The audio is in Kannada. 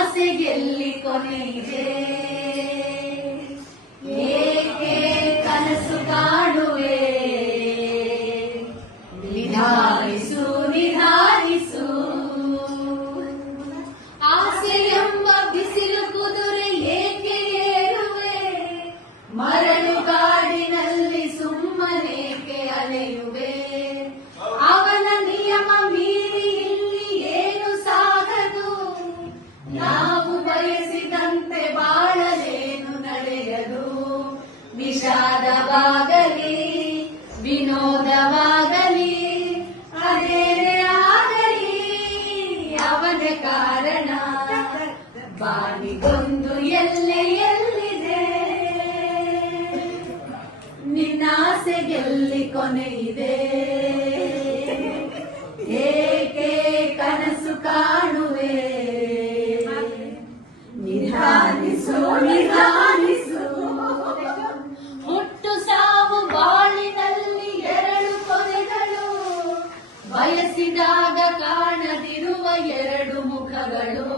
ಆಸೆಗೆಲ್ಲಿ ಕೊನೆಯಿದೆ ಏಕೆ ಕನಸು ಕಾಣುವೆ ನಿಧಾನಿಸು ನಿಧಾನಿಸು ಆಸೆಯೆಂಬ ಬಿಸಿಲು ಕುದುರೆ ಏಕೆ ಏರುವೆ ಮರಳು ಕಾಡಿನಲ್ಲಿ ಸುಮ್ಮನೇಕೆ ಅಲೆಯುವೆ ಅವನ ನಿಯಮ ಮೀರಿ ಇಲ್ಲಿ ಏನು ಸಾಗದು ನಾವು ಬಯಸಿದಂತೆ ಬಾಳಲೇನು ನಡೆಯದು ವಿಷಾದವಾಗಲಿ ವಿನೋದವಾಗಲಿ ಅದೇನೇ ಆಗಲಿ ಅವನೇ ಕಾರಣ ಬಾನಿಗೊಂದು ಎಲ್ಲೆ ಎಲ್ಲಿದೆ ನಿನ್ನಾಸೆಗೆಲ್ಲಿ ಕೊನೆಯಿದೆ ಏಕೆ ಕನಸು ಕಾಣುವೆ ನಿಧಾನಿಸು ನಿಧಾನಿಸು ಹುಟ್ಟು ಸಾವು ಬಾಳಿನಲ್ಲಿ ಎರಡು ಕೊನೆಗಳು ಬಯಸಿದಾಗ ಕಾಣದಿರುವ ಎರಡು ಮುಖಗಳು